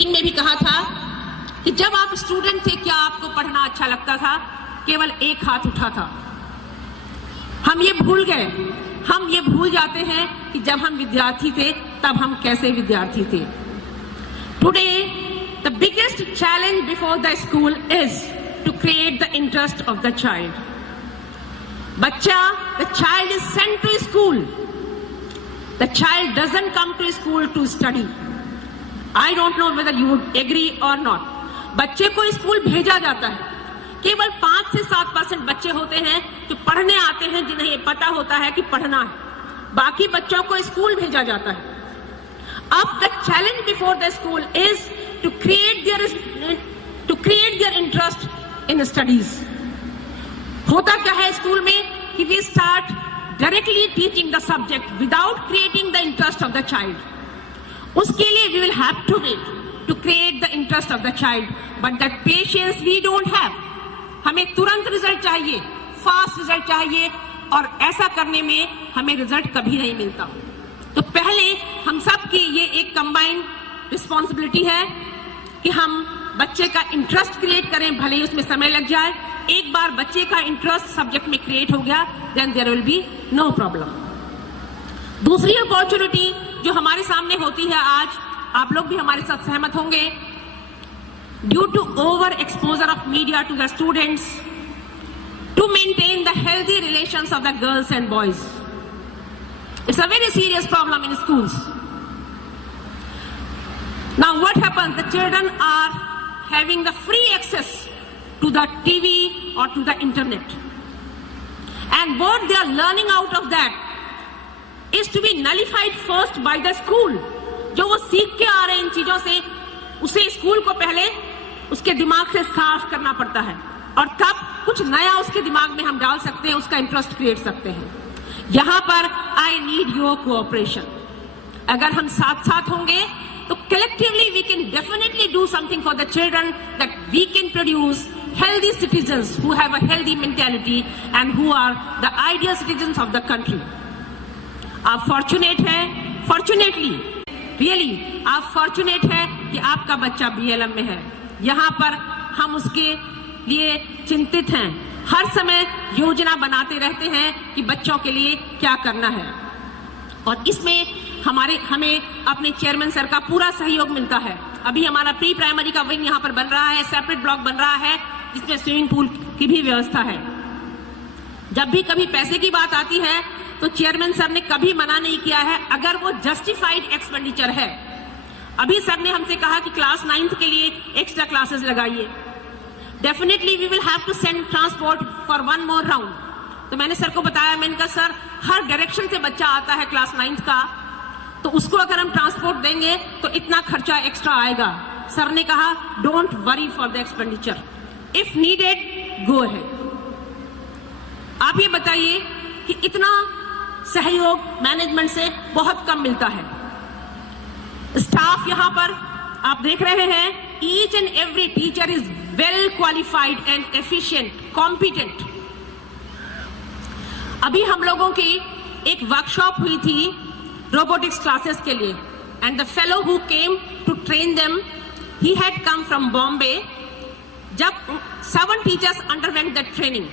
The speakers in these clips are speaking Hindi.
मीटिंग में भी कहा था कि जब आप स्टूडेंट थे क्या आपको पढ़ना अच्छा लगता था? केवल एक हाथ उठा था। हम ये भूल गए, हम ये भूल जाते हैं कि जब हम विद्यार्थी थे तब हम कैसे विद्यार्थी थे। Today the biggest challenge before the school is to create the interest of the child. बच्चा, the child is sent to school, the child doesn't come to school to study. I don't know whether you would agree or not. बच्चे को स्कूल भेजा जाता है, केवल 5 से 7% बच्चे होते हैं जो पढ़ने आते हैं, जिन्हें ये पता होता है कि पढ़ना है। बाकी बच्चों को स्कूल भेजा जाता है। अब the challenge before the school is to create their interest in studies. होता क्या है स्कूल में कि we start directly teaching the subject without creating the interest of the child. उसके लिए we will have to wait to create the interest of the child, but that patience we don't have. हमें तुरंत रिजल्ट चाहिए, फास्ट रिजल्ट चाहिए, और ऐसा करने में हमें रिजल्ट कभी नहीं मिलता। तो पहले हम सब की ये एक कंबाइंड रिस्पॉन्सिबिलिटी है कि हम बच्चे का इंटरेस्ट क्रिएट करें, भले ही उसमें समय लग जाए। एक बार बच्चे का इंटरेस्ट सब्जेक्ट में क्रिएट हो गया, then there will be no problem. दूसरी अपॉर्चुनिटी जो हमारे सामने होती है आज, आप लोग भी हमारे साथ सहमत होंगे, due to over exposure of media to the students to maintain the healthy relations of the girls and boys. It's a very serious problem in schools. Now what happens, the children are having the free access to the TV or to the internet, and what they are learning out of that is to be nullified first by the school. जो वो सीख के आ रहे हैं इन चीजों से, उसे स्कूल को पहले उसके दिमाग से साफ करना पड़ता है, और तब कुछ नया उसके दिमाग में हम डाल सकते हैं, उसका इंटरेस्ट क्रिएट सकते हैं। यहां पर आई नीड योर कोऑपरेशन। अगर हम साथ साथ होंगे तो collectively we can definitely do something for the children, that we can produce healthy citizens who have a healthy mentality and who are the ideal citizens of the country. आप फॉर्चुनेट हैं, फॉर्चुनेटली रियली आप फॉर्चुनेट है कि आपका बच्चा BLM में है। यहाँ पर हम उसके लिए चिंतित हैं, हर समय योजना बनाते रहते हैं कि बच्चों के लिए क्या करना है, और इसमें हमें अपने चेयरमैन सर का पूरा सहयोग मिलता है। अभी हमारा प्री प्राइमरी का विंग यहाँ पर बन रहा है, सेपरेट ब्लॉक बन रहा है, जिसमें स्विमिंग पूल की भी व्यवस्था है। जब भी कभी पैसे की बात आती है तो चेयरमैन सर ने कभी मना नहीं किया है, अगर वो जस्टिफाइड एक्सपेंडिचर है। अभी सर ने हमसे कहा कि क्लास 9th के लिए एक्स्ट्रा क्लासेस लगाइए। Definitely we will have to send transport for 1 more round. तो मैंने सर को बताया, मैंने कहा सर हर डायरेक्शन से बच्चा आता है क्लास 9th का, तो उसको अगर हम ट्रांसपोर्ट देंगे तो इतना खर्चा एक्स्ट्रा आएगा। सर ने कहा don't worry for the expenditure, if needed go ahead. आप ये बताइए कि इतना सहयोग मैनेजमेंट से बहुत कम मिलता है। स्टाफ यहाँ पर आप देख रहे हैं, each and every teacher is well qualified and efficient, competent. अभी हम लोगों की एक वर्कशॉप हुई थी रोबोटिक्स क्लासेस के लिए, and the fellow who came to train them, he had come from Bombay. जब 7 टीचर्स अंडरवेंट दैट ट्रेनिंग,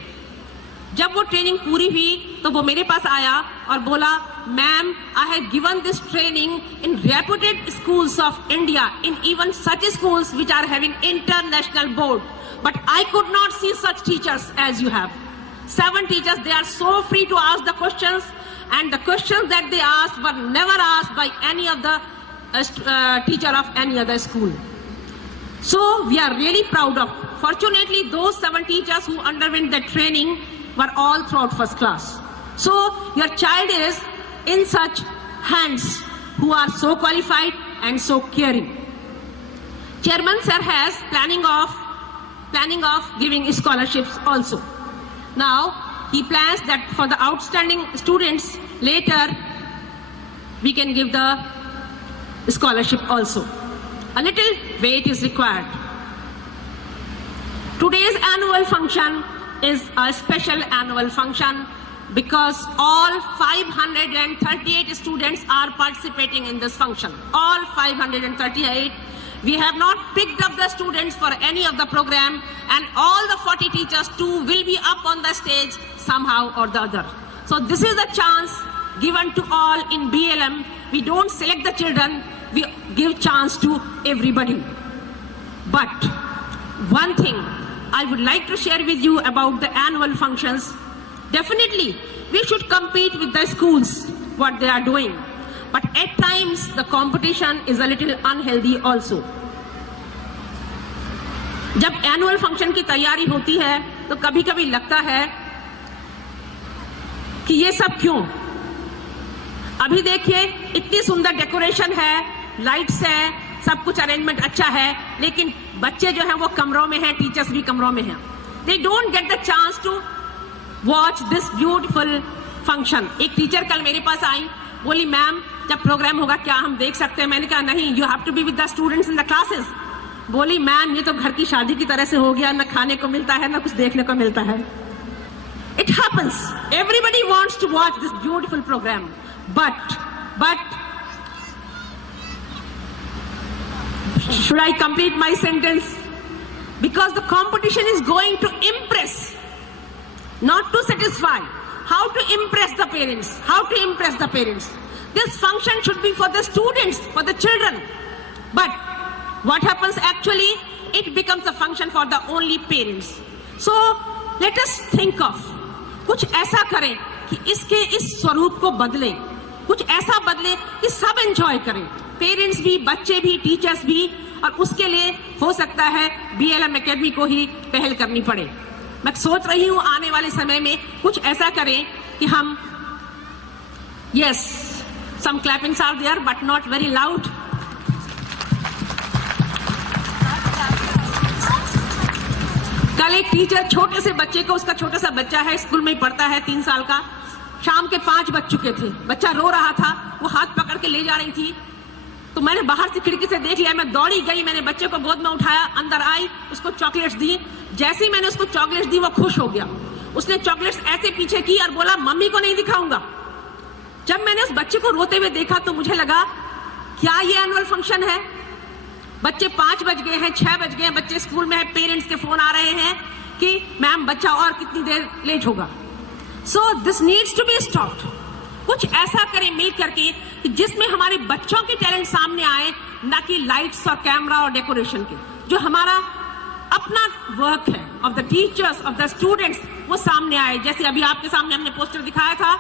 जब वो ट्रेनिंग पूरी हुई तो वो मेरे पास आया और बोला, ma'am I have given this training in reputed schools of India, in even such schools which are having international board, but I could not see such teachers as you have. 7 teachers, they are so free to ask the questions, and the questions that they asked were never asked by any of the teacher of any other school. So we are really proud of. Fortunately, those 7 teachers who underwent the training were all throughout first class. So your child is in such hands who are so qualified and so caring. Chairman sir has planning of giving scholarships also. Now he plans that for the outstanding students later we can give the scholarship also. A little wait is required. Today's annual function is a special annual function because all 538 students are participating in this function. All 538. We have not picked up the students for any of the program, and all the 40 teachers too will be up on the stage somehow or the other. So this is the chance given to all in BLM. We don't select the children, we give chance to everybody. But one thing I would like to share with you about the annual functions. Definitely, we should compete with the schools, what they are doing. But at times, the competition is a little unhealthy also. जब एनुअल फंक्शन की तैयारी होती है तो कभी कभी लगता है कि ये सब क्यों। अभी देखिए इतनी सुंदर डेकोरेशन है, लाइट्स है, सब कुछ अरेंजमेंट अच्छा है, लेकिन बच्चे जो हैं वो कमरों में हैं, टीचर्स भी कमरों में हैं। They don't get the chance to watch this beautiful function. एक टीचर कल मेरे पास आई, बोली मैम जब प्रोग्राम होगा क्या हम देख सकते हैं? मैंने कहा नहीं, you have to be with the students in the classes. बोली मैम ये तो घर की शादी की तरह से हो गया, ना खाने को मिलता है ना कुछ देखने को मिलता है। It happens. Everybody wants to watch this beautiful program, but should I complete my sentence? Because the competition is going to impress, not to satisfy. How to impress the parents? How to impress the parents? This function should be for the students, for the children. But what happens actually? It becomes a function for the only parents. So let us think of, कुछ ऐसा करें कि इसके इस स्वरूप को बदलें, कुछ ऐसा बदले कि सब एंजॉय करें, पेरेंट्स भी, बच्चे भी, टीचर्स भी, और उसके लिए हो सकता है BLM एकेडमी को ही पहल करनी पड़े। मैं सोच रही हूं आने वाले समय में कुछ ऐसा करें कि हम, yes, some clappings are there but not very loud. कल एक टीचर छोटे से बच्चे को, उसका छोटा सा बच्चा है, स्कूल में ही पढ़ता है, 3 साल का, शाम के 5 बज चुके थे, बच्चा रो रहा था, वो हाथ पकड़ के ले जा रही थी, तो मैंने बाहर से खिड़की से देख लिया, मैं दौड़ी गई, मैंने बच्चे को गोद में उठाया, अंदर आई, उसको चॉकलेट्स दी। जैसे ही मैंने उसको चॉकलेट्स दी वो खुश हो गया, उसने चॉकलेट्स ऐसे पीछे की और बोला मम्मी को नहीं दिखाऊंगा। जब मैंने उस बच्चे को रोते हुए देखा तो मुझे लगा क्या ये एनुअल फंक्शन है? बच्चे 5 बज गए हैं, 6 बज गए हैं, बच्चे स्कूल में है, पेरेंट्स के फोन आ रहे हैं कि मैम बच्चा और कितनी देर लेट होगा। So this needs to be stopped. कुछ ऐसा करें मिल करके कि जिसमें हमारे बच्चों के टैलेंट सामने आए, ना कि लाइट्स और कैमरा और डेकोरेशन के। जो हमारा अपना वर्क है of the teachers, of the students, वो सामने आए। जैसे अभी आपके सामने हमने पोस्टर दिखाया था,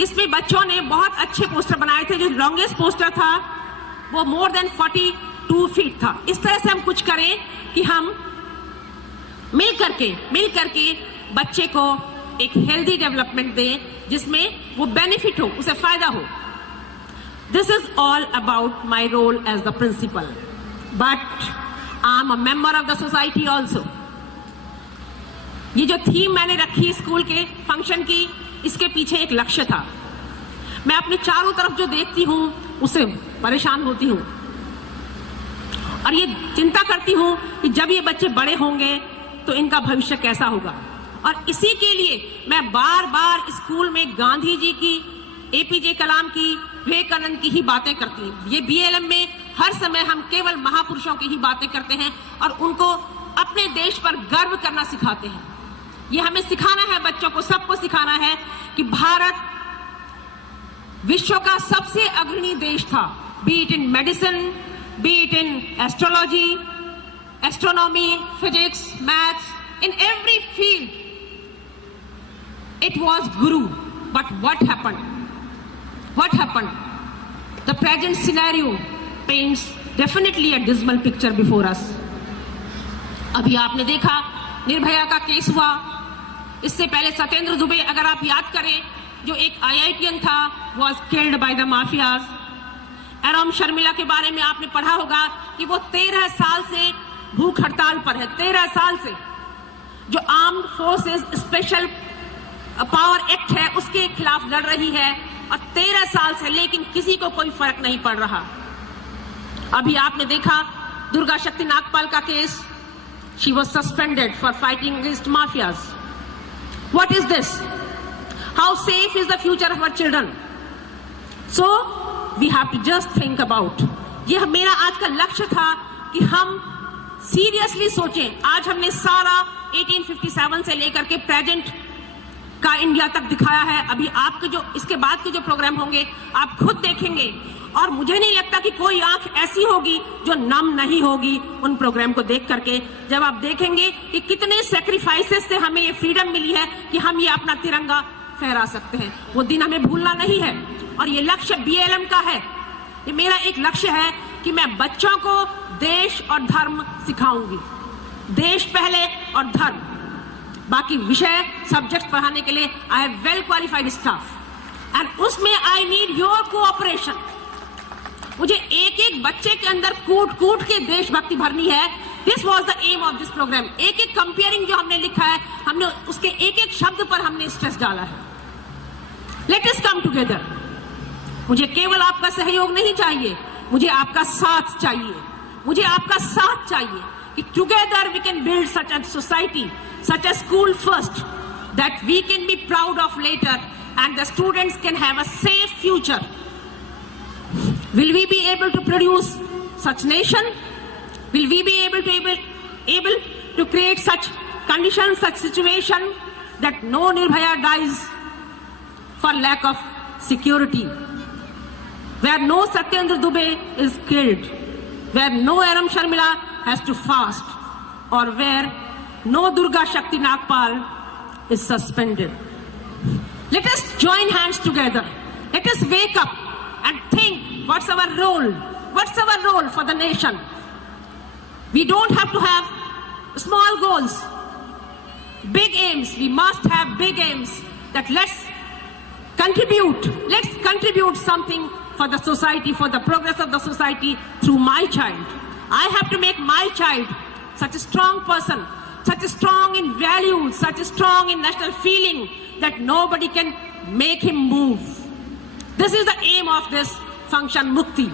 इसमें बच्चों ने बहुत अच्छे पोस्टर बनाए थे। जो लॉन्गेस्ट पोस्टर था वो मोर देन 42 फीट था। इस तरह से हम कुछ करें कि हम मिल करके बच्चे को एक हेल्दी डेवलपमेंट दें, जिसमें वो बेनिफिट हो, उसे फायदा हो। This is all about my role as the principal, but I am a member of the society also. ये जो थीम मैंने रखी स्कूल के फंक्शन की, इसके पीछे एक लक्ष्य था। मैं अपने चारों तरफ जो देखती हूं उससे परेशान होती हूं और ये चिंता करती हूं कि जब ये बच्चे बड़े होंगे तो इनका भविष्य कैसा होगा। और इसी के लिए मैं बार बार स्कूल में गांधी जी की, APJ कलाम की, विवेकानंद की ही बातें करती हूं। ये BLM में हर समय हम केवल महापुरुषों की ही बातें करते हैं और उनको अपने देश पर गर्व करना सिखाते हैं। ये हमें सिखाना है, बच्चों को, सबको सिखाना है कि भारत विश्व का सबसे अग्रणी देश था, B it in medicine, B it in astrology, astronomy, physics, maths, in every field it was guru. But what happened? The present scenario paints definitely a dismal picture before us. अभी आपने देखा निर्भया का केस हुआ, इससे पहले सत्येंद्र दुबे, अगर आप याद करें, जो एक IITian था, was killed by the mafias. Erom Sharmila के बारे में आपने पढ़ा होगा कि वो 13 साल से भूख हड़ताल पर है, 13 साल से। जो armed forces special power act है उसके खिलाफ लड़ रही है और 13 साल से, लेकिन किसी को कोई फर्क नहीं पड़ रहा। अभी आपने देखा दुर्गा शक्ति नागपाल का case, she was suspended for fighting against mafias. What is this? How safe is the future of our children? So we have to just think about. यह मेरा आज का लक्ष्य था कि हम सीरियसली सोचें। आज हमने सारा 1857 से लेकर के प्रेजेंट का इंडिया तक दिखाया है। अभी आपके जो इसके बाद के जो प्रोग्राम होंगे आप खुद देखेंगे, और मुझे नहीं लगता कि कोई आंख ऐसी होगी जो नम नहीं होगी उन प्रोग्राम को देख करके, जब आप देखेंगे कि कितने सेक्रीफाइसेस से हमें ये फ्रीडम मिली है कि हम ये अपना तिरंगा फहरा सकते हैं। वो दिन हमें भूलना नहीं है, और ये लक्ष्य BLM का है। ये मेरा एक लक्ष्य है कि मैं बच्चों को देश और धर्म सिखाऊंगी। देश पहले और धर्म, बाकी विषय सब्जेक्ट पढ़ाने के लिए I have well qualified staff, and उसमें आई नीड योर कोऑपरेशन। मुझे एक एक बच्चे के अंदर कूट कूट के देशभक्ति भरनी है। This was the aim of this programme. एक एक कंपेयरिंग जो हमने लिखा है, हमने उसके एक एक शब्द पर हमने स्ट्रेस डाला है। Let us come together. मुझे केवल आपका सहयोग नहीं चाहिए, मुझे आपका साथ चाहिए। मुझे आपका साथ चाहिए कि together we can build such a society, such a school first, that we can be proud of later, and the students can have a safe future. Will we be able to produce such nation? Will we be able to create such conditions, such situation that no Nirbhaya dies for lack of security, where no Satyendra Dubey is killed, where no Aram Sharmila has to fast, or where no Durga Shakti Nagpal is suspended. Let us join hands together. Let us wake up and think, what's our role? What's our role for the nation? We don't have to have small goals, big aims. We must have big aims, that let's contribute something for the society, for the progress of the society through my child. I have to make my child such a strong person, such strong in values, such strong in national feeling, that nobody can make him move. This is the aim of this function Mukti.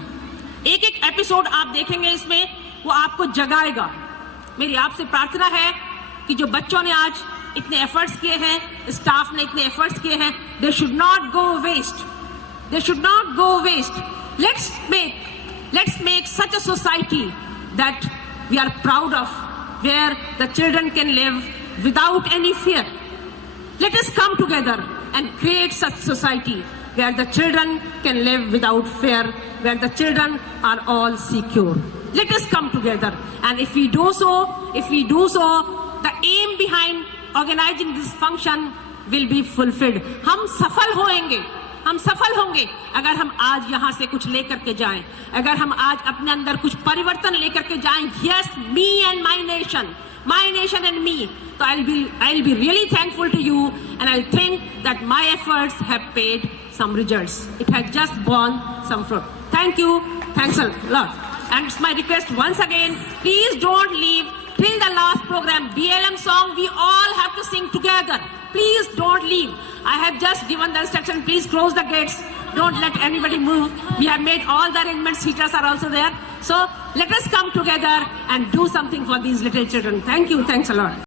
एक एक एपिसोड आप देखेंगे इसमें, वो आपको जगाएगा। मेरी आपसे प्रार्थना है कि जो बच्चों ने आज इतने एफर्ट्स किए हैं, स्टाफ ने इतने एफर्ट्स किए हैं, they should not go waste. They should not go waste. Let's make such a society that we are proud of, where the children can live without any fear. Let us come together and create such society where the children can live without fear, where the children are all secure. Let us come together, and if we do so, the aim behind organizing this function will be fulfilled. हम सफल होंगे अगर हम आज यहाँ से कुछ लेकर के जाएं, अगर हम आज अपने अंदर कुछ परिवर्तन लेकर के जाएं. Yes, me and my nation and me. So I'll be really thankful to you, and I'll think that my efforts have paid some results. It has just borne some fruit. Thank you. Thanks a lot. And it's my request once again, please don't leave till the last program. BLM song we all have to sing together. Please don't leave. I have just given the instruction, please close the gates. Don't let anybody move. We have made all the arrangements. Heaters are also there. So let us come together and do something for these little children. Thank you. Thanks a lot.